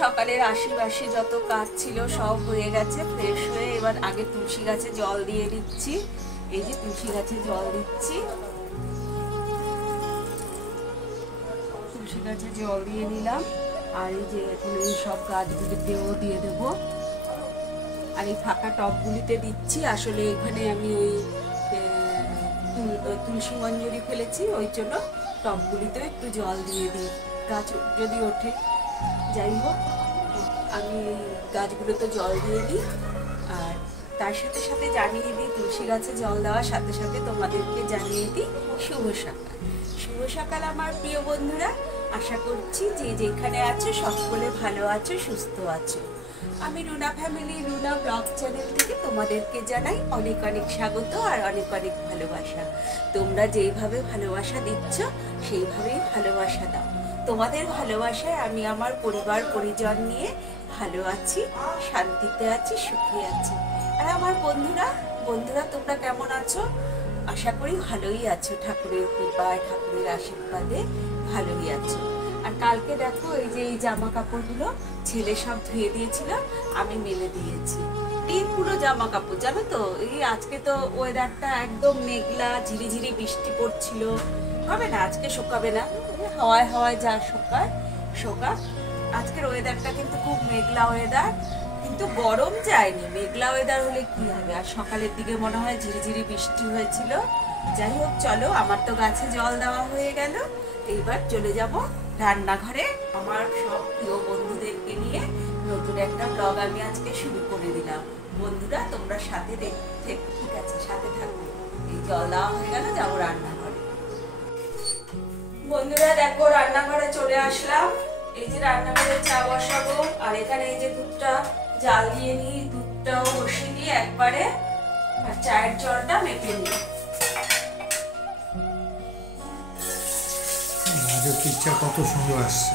সকালের আশি যত কাজ ছিল সব হয়ে গেছে, ফ্রেশ হয়ে এবার আগে তুলসী গাছে জল দিয়ে দিচ্ছি। এই যে তুলসী গাছে জল দিচ্ছি, তুলসী গাছে জল দিয়ে দিলাম। আর এই যে এখন এই সব গাছগুলিতেও দিয়ে দেব। আর এই ফাঁকা টবগুলিতে দিচ্ছি। আসলে এখানে আমি ওই তুলসী মঞ্জুরি ফেলেছি, ওই জন্য টবগুলিতে একটু জল দিয়ে দিই, গাছ যদি ওঠে। যাই হোক, আমি গাছগুলোতে জল দিয়ে দিই। আর তার সাথে সাথে জানিয়ে দিই, তুলসী গাছে জল দেওয়ার সাথে সাথে তোমাদেরকে জানিয়ে দিই শুভ সকাল। শুভ সকাল আমার প্রিয় বন্ধুরা। আশা করছি যে যেখানে আছো সকলে ভালো আছো, সুস্থ আছো। আমি Runa family, Runa blog channel থেকে তোমাদেরকে জানাই অনেক অনেক স্বাগত আর অনেক অনেক ভালোবাসা। তোমরা যেইভাবে ভালোবাসা দিচ্ছ সেইভাবেই ভালোবাসা দাও। তোমাদের ভালোবাসায় আমি আমার পরিবার পরিজন নিয়ে ভালো আছি, শান্তিতে আছি, সুখী আছি। আর আমার বন্ধুরা তোমরা কেমন আছো? আশা করি ভালোই আছো, ঠাকুরের কৃপায়, ঠাকুরের আশীর্বাদে ভালোই আছো। আর কালকে দেখো এই যে এই জামা কাপড়গুলো ছেলে সব ধুয়ে দিয়েছিল, আমি মেলে দিয়েছি। এই পুরো জামা কাপড়, জানো তো, এই আজকে তো ওয়েদারটা একদম মেঘলা, ঝিরিঝিরি বৃষ্টি পড়ছিল। হবে না, আজকে শুকাবে না, হাওয়ায় হাওয়ায় যা শোকাক। আজকের ওয়েদারটা কিন্তু খুব মেঘলা ওয়েদার, কিন্তু গরম যায়নি। মেঘলা ওয়েদার হলে কি হবে? আর সকালের দিকে মনে হয় ঝিরিঝিরি বৃষ্টি হয়েছিল। যাই হোক, চলো, আমার তো গাছে জল দেওয়া হয়ে গেল। এইবার চলে যাব রান্নাঘরে। আমার সব প্রিয় বন্ধুদেরকে নিয়ে নতুন একটা ব্লগ আমি আজকে শুরু করে দিলাম। বন্ধুরা তোমরা সাথে দেখতে, ঠিক আছে, সাথে থাকবে। এই জল দেওয়া হয়ে গেল, যাবো রান্নাঘরে। বন্ধুরা দেখো, রান্নাঘরে চলে আসলাম। এই যে রান্নাঘরে চা বসাবো। আর এখানে এই যে দুধটা জাল দিয়ে নিই, দুধটাও বসিয়ে দিয়ে একবারে, আর চায়ের জলটা মেপে নিই। পিকচার কত সুন্দর আসছে।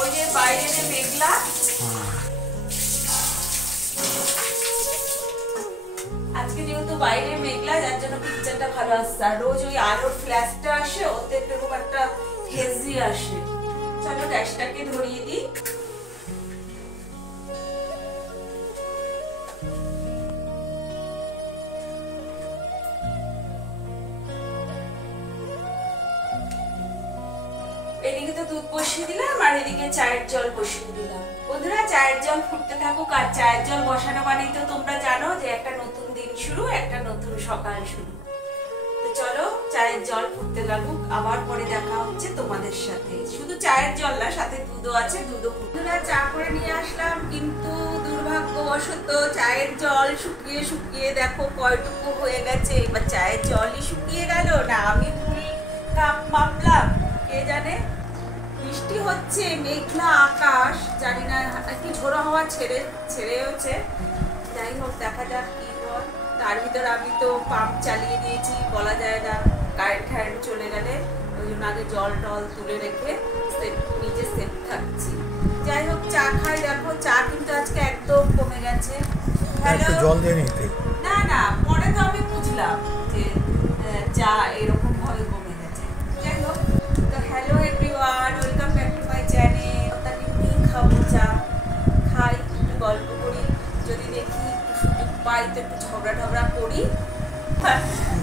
ওই যে বাইরে যে মেঘলা, আজকে যেহেতু বাইরে মেঘলা, যার জন্য পিকচারটা ভালো আসছে। আর রোজ ওই আলোর ফ্ল্যাশটা আসে, ওতে এরকম একটা হেজি আসে। চলো গ্যাসটাকে ধরিয়ে দিই। এদিকে তো দুধ বসিয়ে দিলাম, আর এদিকে চায়ের জল বসিয়ে দিলাম। বন্ধুরা চায়ের জল ফুটতে থাকুক। আর চায়ের জল বসানো মানেই তো তোমরা জানো যে একটা নতুন দিন শুরু, একটা নতুন সকাল শুরু। তো চলো চায়ের জল ফুটতে লাগুক, আবার পরে দেখা হচ্ছে তোমাদের সাথে। শুধু চায়ের জল না, সাথে দুধও আছে, দুধও। বন্ধুরা চা করে নিয়ে আসলাম, কিন্তু দুর্ভাগ্যবশত চায়ের জল শুকিয়ে শুকিয়ে দেখো কয়টুকু হয়ে গেছে। এবার চায়ের জলই শুকিয়ে গেল, না আমি ভুল কাপ মাপলাম, কে জানে। বৃষ্টি হচ্ছে, মেঘলা আকাশ, জানি না কি ঝোড়ো হাওয়া ছেড়েওছে। যাই হোক, দেখা যাক কি হয়। তার ভিতর আমি তো পাম্প চালিয়ে দিয়েছি, বলা যায় না, কারেন্ট চলে গেলে। ওই জন্য আগে জল টল তুলে রেখে নিজে সেফ থাকছি। যাই হোক, চা খাই। দেখো চা কিন্তু আজকে একদম কমে গেছে। জল দিয়ে নিতে না না, পরে তো আমি বুঝলাম যে চা এরকম ভাবে কমে গেছে। যাই হোক, তো hello everyone, welcome back to my channel. তাকে খাবো, চা খাই, একটু গল্প করি, যদি দেখি একটু সুযোগ পাই তো একটু ঝগড়া করি।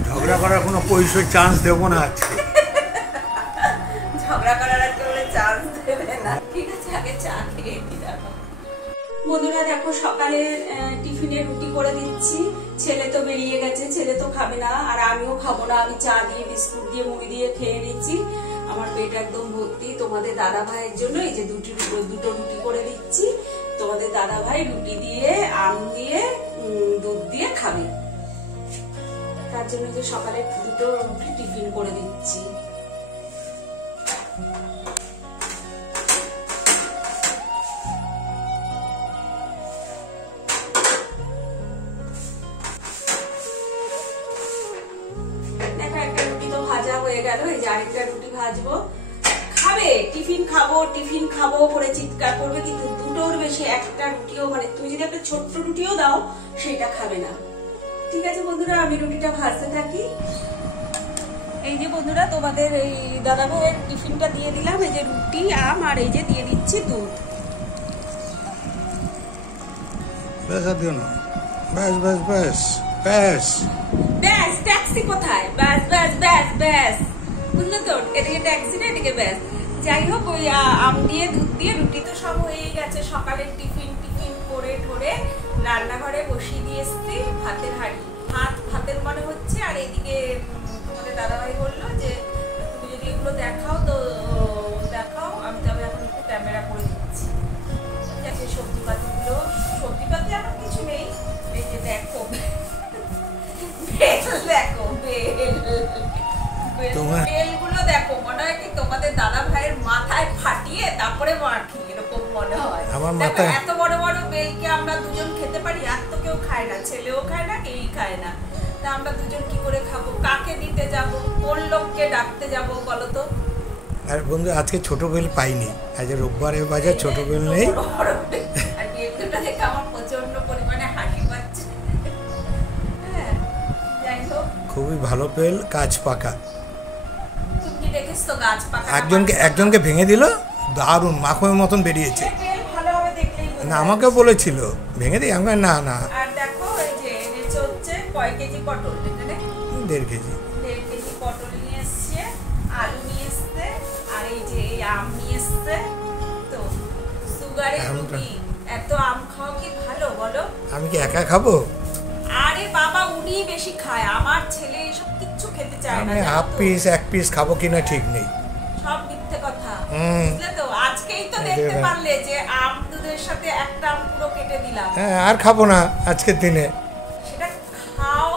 ঝগড়া করার কোনো পরিচয় চান্স দেবো না আজকে। ঝগড়া করার আর কেউ চান্স দেবে না। ঠিক আছে, আগে চা খেয়ে দিলাম। বন্ধুরা দেখো, সকালে টিফিনে রুটি করে দিচ্ছি। ছেলে তো বেরিয়ে গেছে, ছেলে তো খাবে না, আর আমিও খাবো না। আমি চা দিয়ে, বিস্কুট দিয়ে, মুড়ি দিয়ে খেয়ে নিচ্ছি। আমার পেট একদম ভর্তি। তোমাদের দাদা ভাইয়ের জন্য এই যে দুটো রুটি করে দিচ্ছি। তোমাদের দাদা ভাই রুটি দিয়ে, আম দিয়ে, দুধ দিয়ে খাবে। তার জন্য যে সকালে দুটো রুটি টিফিন করে দিচ্ছি। দেখো, একটা রুটি তো ভাজা হয়ে গেল, এই যে আরেকটা রুটি ভাজবো। খাবে, টিফিন খাবো করে চিৎকার করবে, কিন্তু দুটোর বেশি একটা রুটিও, মানে তুমি যদি একটা ছোট্ট রুটিও দাও সেটা খাবে না। ঠিক আছে বন্ধুরা, আমি রুটিটা ভাজতে থাকি। এই যে বন্ধুরা, তোমাদের এই দাদা ভাইয়ের টিফিনটা দিয়ে দিলাম। এই যে রুটি, আম, আর এই যে দিয়ে দিচ্ছি দুধ। ব্যাস আর দিও না, ব্যাস ব্যাস ব্যাস ব্যাস। ব্যাস ট্যাক্সি কোথায়? ব্যাস ব্যাস ব্যাস ব্যাস, বুঝলে তো? এদিকে ট্যাক্সি না, এদিকে ব্যাস। যাই হোক, ওই আম দিয়ে দুধ দিয়ে রুটি তো সব হয়েই গেছে। সকালের টিফিন টিফিন করে ঠোরে রান্নাঘরে বসিয়ে দিয়ে এসছি ভাতের হাঁড়ি। ভাতের মনে হচ্ছে। আর এদিকে তোমাদের দাদাভাই বললো যে তুমি যদি এগুলো দেখাও তো দেখাও, আমি তবে এখন একটু ক্যামেরা করে দিচ্ছি। সবজিপাতিগুলো, সবজিপাতি আমার কিছু নেই। এই যে দেখো, দেখো বেলগুলো দেখো, মনে হয় কি তোমাদের দাদা ভাইয়ের মাথায় ফাটিয়ে তারপরে মাখি, এরকম মনে হয়। আমার মাথায় এত বড় বড় বেলকে আমরা দুজন খেতে পারি? আর তো কেউ খায় না, ছেলেও খায় না, কেউই খায় না। তা আমরা দুজন কি করে খাবো? কাকে দিতে যাব? কোন লোককে ডাকতে যাব বলো তো? আর বন্ধু, আজকে ছোট বেল পাইনি। আজ রোববারের বাজার, ছোট বেল নেই। আর বেলটা দেখে আমার প্রচন্ড পরিমাণে হাসি পাচ্ছে। হ্যাঁ, যাই হোক, খুবই ভালো বেল, কাঁচ পাকা। তুমি দেখেছ তো গাছ পাকা? একজনকে ভেঙে দিল, দারুণ মাখনের মতন বেরিয়েছে। বেল ভালোভাবে দেখলেই বোঝা না, আমাকে বলেছিল ভেঙে দিই। আমি না না, আর দেখো এই যে এনেছে হচ্ছে কয় কেজি পটল, এখানে 1.5 কেজি। 1.5 কেজি পটল নিয়ে এসছে, আলু নিয়ে এসছে, আর এই যে এই আম নিয়ে এসছে। তো সুগারের রুগী, এত আম খাওয়া কি ভালো বলো? আমি কি একা খাবো? আরে বাবা, উনি বেশি খায়, আমার ছেলে এসব কিচ্ছু খেতে চায় না। আমি হাফ পিস, 1 পিস খাবো কিনা ঠিক নেই। সব মিথ্যে কথা, বুঝলে তো? আজকেই তো দেখতে পারলে যে আম দুধের সাথে একটা আম পুরো কেটে দিলাম। হ্যাঁ, আর খাবো না আজকের দিনে। সেটা খাও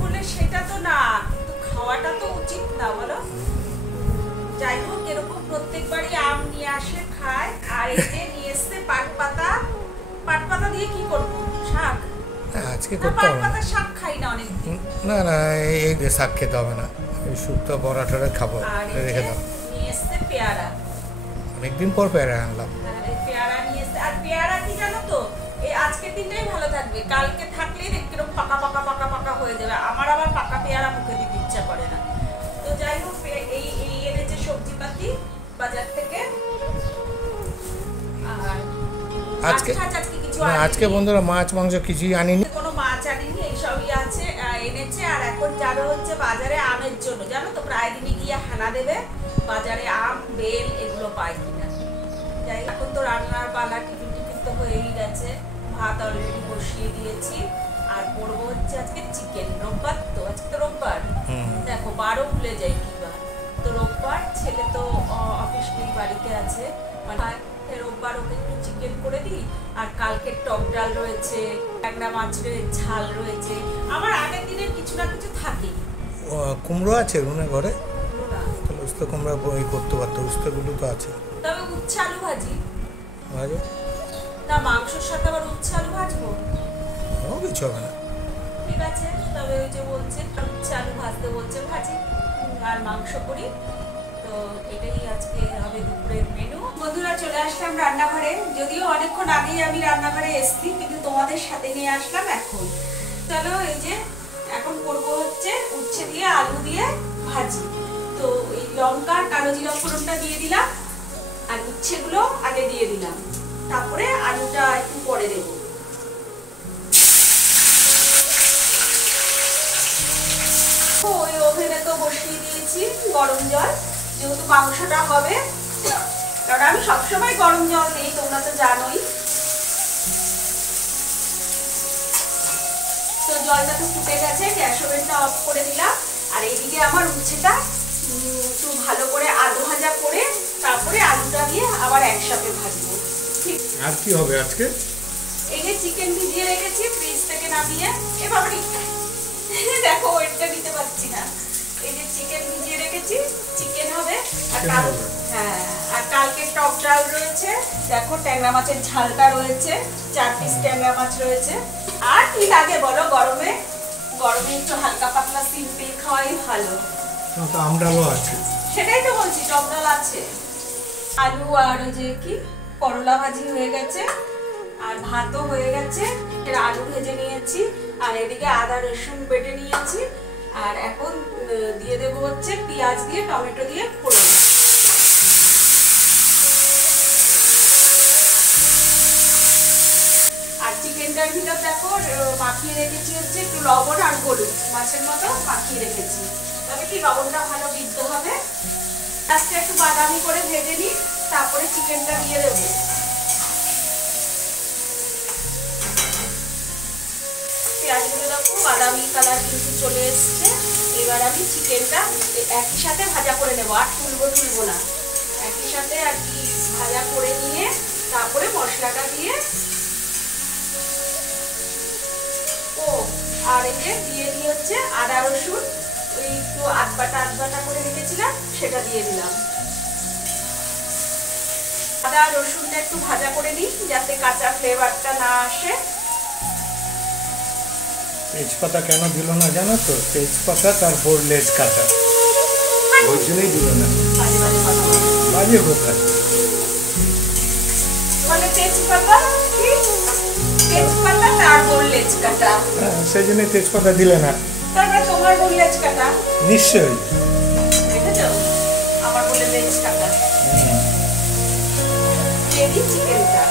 বলে সেটা তো না, কিন্তু খাওয়াটা তো উচিত না বলো? যাই হোক, এরকম প্রত্যেকবারই আম নিয়ে আসে, খায়। আর এই যে নিয়ে এসছে পাট পাতা। পাট পাতা দিয়ে কি করবো? শাক? আজকে না, করতে পাট হবে না। পাতার শাক খাই না অনেকদিন। না না, এই শাক খেতে হবে না। এই শুক্তো বড়াটা খাবো, আর এই রেখে যে দাও। নিয়ে এসছে পেয়ারা। অনেকদিন পর পেয়ারা আনলাম। আর এই পেয়ারা নিয়ে এসছে। আর পেয়ারা কি জানো তো, এই আজকের দিনটাই ভালো থাকবে, কালকে থাকলে কিরকম পাকা পাকা পাকা পাকা হয়ে যাবে। আমার আবার পাকা পেয়ারা মুখে দিতে ইচ্ছা করে না। তো যাই হোক, এই এনেছে সবজিপাতি বাজার থেকে। আর আজকে আজকে কিছু না, আজকে বন্ধুরা মাছ মাংস কিছুই আনিনি। কোনো মাছ আনিনি, এইসবই আছে এনেছে। আর এখন যাবে হচ্ছে বাজারে আমের জন্য, জানো তো? প্রায় দিনই গিয়ে হানা দেবে বাজারে আম বেল এগুলো পাই কিনা। যাই, এখন তো রান্নার পালা, টিফিন টিফিন তো হয়েই গেছে। ভাত অলরেডি বসিয়ে দিয়েছি। আর করবো হচ্ছে আজকে চিকেন। রোববার তো, আজকে তো রোববার। দেখো, বারও ভুলে যাই কি বার। তো রোববার, ছেলে তো অফিস নেই, বাড়িতে আছে। মানে রোববার ওকে একটু চিকেন করে দিই। আর কালকে টক ডাল রয়েছে, ট্যাংরা মাছের ঝাল রয়েছে। আমার আগের দিনের কিছু না কিছু থাকে। কুমড়ো আছে রুনে ঘরে, তাহলে উস্তো কুমড়া করতে পারতো। উস্তোগুলো তো আছে। তবে উচ্ছে আলু ভাজি ভাজো না, মাংসের সাথে আবার উচ্ছে আলু ভাজবো? কোনো কিছু হবে না। ঠিক আছে, তবে ওই যে বলছে উচ্ছে আলু ভাজতে বলছে, ভাজি আর মাংস করি। তো এটাই আজকে হবে দুপুরের মেনু। বন্ধুরা, চলে আসলাম রান্নাঘরে। যদিও অনেকক্ষণ আগেই আমি রান্নাঘরে এসেছি, কিন্তু তোমাদের সাথে নিয়ে আসলাম এখন। চলো, এই যে এখন করবো হচ্ছে উচ্ছে দিয়ে আলু দিয়ে ভাজি। তো এই লঙ্কা কালো জিরা ফোড়নটা দিয়ে দিলাম, আর উচ্ছেগুলো আগে দিয়ে দিলাম, তারপরে আলুটা একটু পরে দেবো। ওই ওভেনে তো বসিয়ে দিয়েছি গরম জল, যেহেতু মাংসটা হবে। কারণ আমি সবসময় গরম জল দিই, তোমরা তো জানোই। তো জলটা তো ফুটে গেছে, গ্যাস ওভেনটা অফ করে দিলাম। আর এইদিকে আমার উচ্ছেটা একটু ভালো করে আধ ভাজা করে তারপরে আলুটা দিয়ে আবার একসাথে ভাজবো। ঠিক। আর কি হবে আজকে? এই যে চিকেন ভিজিয়ে রেখেছি ফ্রিজ থেকে নামিয়ে, এভাবে দেখো ওয়েটটা দিতে পারছি না। এই যে চিকেন ভিজিয়ে রেখেছি, চিকেন হবে। হ্যাঁ, আর কালকে টক ডাল রয়েছে। দেখো, ট্যাংরা মাছের ঝালটা রয়েছে, 4 পিস ট্যাংরা মাছ রয়েছে। আর কি লাগে বলো? গরমে গরমে একটু হালকা পাতলা সিম্পল খাওয়াই ভালো। তো আমডালও আছে। সেটাই তো বলছি, টক ডাল আছে। আলু আর ওই যে কি করলা ভাজি হয়ে গেছে, আর ভাতও হয়ে গেছে। এর আলু ভেজে নিয়েছি, আর এদিকে আদা রসুন বেটে নিয়েছি। আর এখন দিয়ে দেবো হচ্ছে পেঁয়াজ দিয়ে টমেটো দিয়ে ফোড়ন। আর চিকেন চিকেনটার ভিতর দেখো মাখিয়ে রেখেছি হচ্ছে একটু লবণ আর হলুদ, মাছের মতো মাখিয়ে রেখেছি। তবে কি লবণটা ভালো বিদ্ধ হবে। আজকে একটু বাদামি করে ভেজে নিই, তারপরে চিকেনটা দিয়ে দেবো। পেঁয়াজগুলো দেখো বাদামি কালার কিন্তু চলে এসছে। এবার আমি চিকেনটা একই সাথে ভাজা করে নেবো, আর তুলবো না, একই সাথে আর কি ভাজা করে নিয়ে তারপরে মশলাটা দিয়ে আর এই যে দিয়ে দিয়ে হচ্ছে আদা রসুন ওই একটু আধ বাটা করে রেখেছিলাম, সেটা দিয়ে দিলাম। আদা রসুনটা একটু ভাজা করে নিই যাতে কাঁচা ফ্লেভারটা না আসে। তেজপাতা কেন দিল না জানো তো? তেজপাতা তারপর লেজ কাটা, ওই জন্যই দিল না। বাজে কথা মানে তেজপাতা কি, তেজপাতা তারপর লেজ কাটা, সেই জন্য তেজপাতা দিলে না। তারপরে তোমার বল লেজ কাটা, নিশ্চয়ই দেখেছো আমার বলে লেজ কাটা। এই চিকেনটা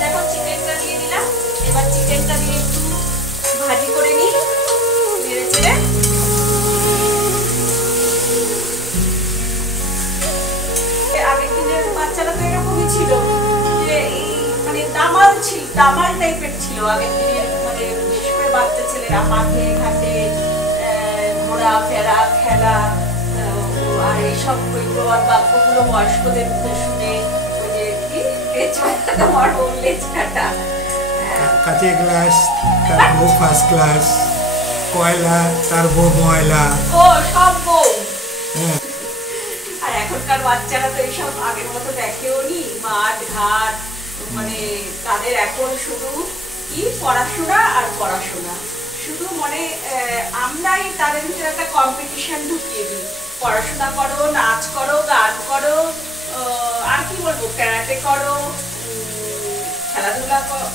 দেখো চিকেনটা দিয়ে দিলাম। এবার চিকেনটা দিয়ে একটু ভাজি করে নিই, নেড়ে চেড়ে। আগের দিনের বাচ্চারা তো এরকমই ছিল, যে এই মানে দামাল টাইপের ছিল আগের দিনের, মানে বিশেষ করে বাচ্চা ছেলেরা মাঠে ঘাটে ঘোরা ফেরা খেলা, আর এইসব প্রবাদ বাক্যগুলো বয়স্কদের শুনে ওই যে কি তেজপাতা তোমার লেজ কাটা, কাঁচে গ্লাস তার বউ ফার্স্ট ক্লাস, কয়লা তার বউ ময়লা, ও সব বউ। আর এখনকার বাচ্চারা তো এইসব আগের মতো দেখেও নি, মাঠ ঘাট, মানে তাদের এখন শুধু কি পড়াশোনা আর পড়াশোনা, শুধু মানে আমরাই তাদের ভিতরে একটা কম্পিটিশন ঢুকিয়ে দিই, পড়াশোনা করো, নাচ করো, গান করো, আর কি বলবো, ক্যারাটে করো,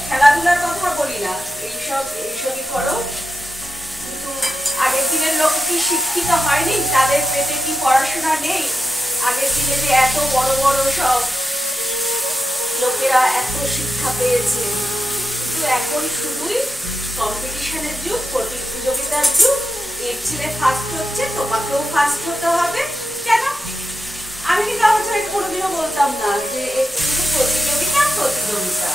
খেলাধুলার কথা বলি না, এইসবই করো। কিন্তু আগের দিনের লোক কি শিক্ষিত হয়নি, তাদের পেটে কি পড়াশোনা নেই? আগের দিনে যে এত বড় বড় সব লোকেরা এত শিক্ষা পেয়েছে, কিন্তু এখন শুধুই কম্পিটিশনের যুগ, প্রতিযোগিতার যুগ। এর ছেলে ফার্স্ট হচ্ছে, তোমাকেও ফার্স্ট হতে হবে। কেন? আমি কিন্তু আমার ছেলেকে কোনোদিনও বলতাম না যে শুধু প্রতিযোগিতা।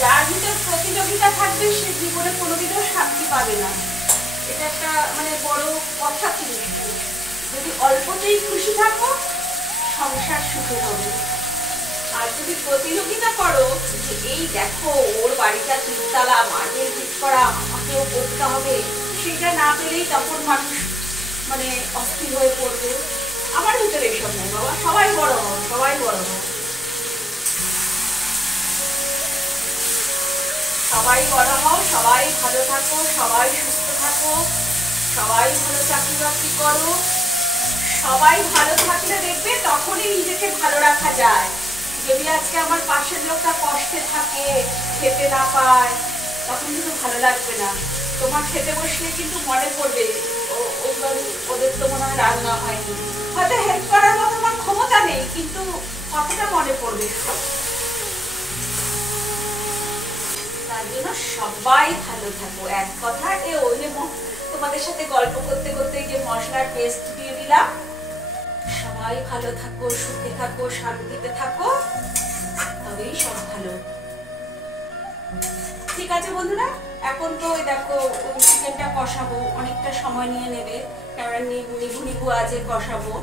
যার ভিতর প্রতিযোগিতা থাকবে সে জীবনে কোনোদিনও শান্তি পাবে না। এটা একটা মানে বড় কথা। কিন্তু যদি অল্পতেই খুশি থাকো, সংসার সুখে হবে। আর যদি প্রতিযোগিতা করো যে এই দেখো ওর বাড়িটা তিনতলা, মার্বেল ফিট করা, আমাকেও করতে হবে, সেটা না পেলেই তখন মানুষ মানে অস্থির হয়ে পড়বে। আমার ভিতরে এইসব নেই বাবা, সবাই বড় হও, সবাই ভালো থাকো, সবাই সুস্থ থাকো, সবাই ভালো চাকরি বাকরি করো। সবাই ভালো থাকলে দেখবে তখনই নিজেকে ভালো রাখা যায়। যদি আজকে আমার পাশের লোকটা কষ্টে থাকে, খেতে না পায়, তখন কিন্তু ভালো লাগবে না। তোমার খেতে বসলে কিন্তু মনে পড়বে ওদের তো মনে হয় রান্না হয়নি, হয়তো হেল্প করার মতো আমার ক্ষমতা নেই, কিন্তু কতটা মনে পড়বে। তার জন্য সবাই ভালো থাকো। এক কথা ওই যে তোমাদের সাথে গল্প করতে করতে যে মশলার পেস্ট দিয়ে দিলাম, সবাই ভালো থাকো, সুখে থাকো, শান্তিতে থাকো, তবেই সব ভালো। ঠিক আছে বন্ধুরা, এখন তো ওই দেখো চিকেনটা কষাবো, অনেকটা সময় নিয়ে নেবে, কারণ নিভু আজে কষাবো।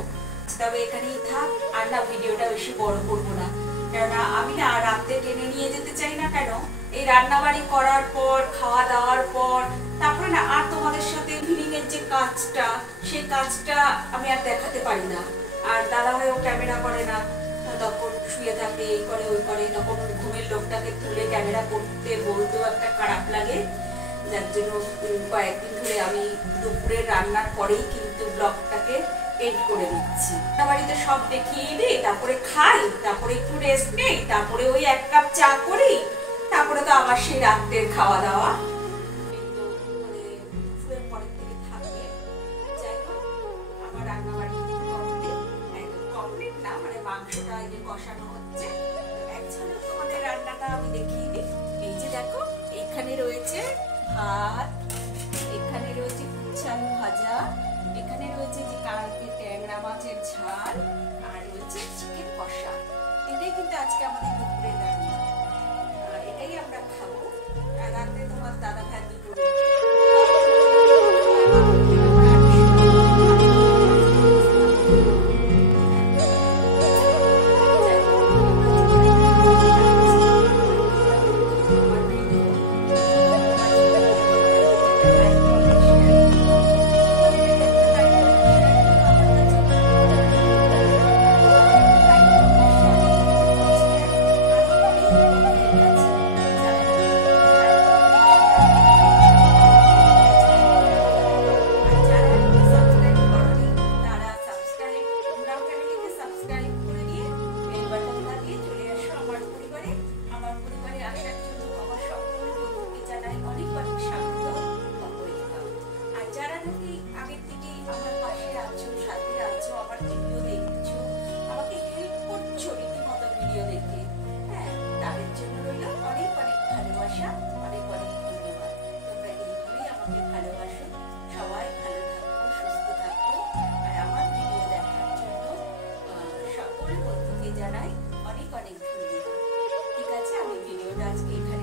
তবে এখানেই থাক, আর না ভিডিওটা বেশি বড় করবো না, কেননা আমি না রাতে টেনে নিয়ে যেতে চাই না। কেন? এই রান্নাবাড়ি করার পর, খাওয়া দাওয়ার পর, তারপরে না আর তোমাদের সাথে ইভিনিং এর যে কাজটা, সেই কাজটা আমি আর দেখাতে পারি না। আর দাদা ভাইও ক্যামেরা করে না, তখন শুয়ে থাকে, এই করে ওই করে, তখন ঘুমের লোকটাকে তুলে ক্যামেরা করতে বলতেও একটা খারাপ লাগে। যার জন্য কয়েকদিন ধরে আমি দুপুরের রান্নার পরেই কিন্তু ব্লগটাকে এড করে দিচ্ছি। বাড়িতে সব দেখিয়ে দিই, তারপরে খাই, তারপরে একটু রেস্ট নেই, তারপরে ওই 1 কাপ চা করি, তারপরে তো আবার সেই রাতের খাওয়া দাওয়া। পরের থেকে থাকবে। যাই হোক, আমার রান্না কষানো হচ্ছে। এক ঝলক তোমাদের রান্নাটা আমি দেখিয়ে দিই। এই যে দেখো, এখানে রয়েছে ভাত, এখানে রয়েছে উচ্ছে আলু ভাজা, এখানে রয়েছে যে কালকে ট্যাংরা মাছের ঝাল, আর রয়েছে চিকেন কষা। এটাই কিন্তু আজকে আমাদের দুপুরের রান্না। এটাই আমরা খাবো। আর রাতে তোমার দাদা ভাই দুটো জানাই অনেক অনেক ধন্যবাদ। ঠিক আছে, আমি ভিডিওটা আজকে এখানে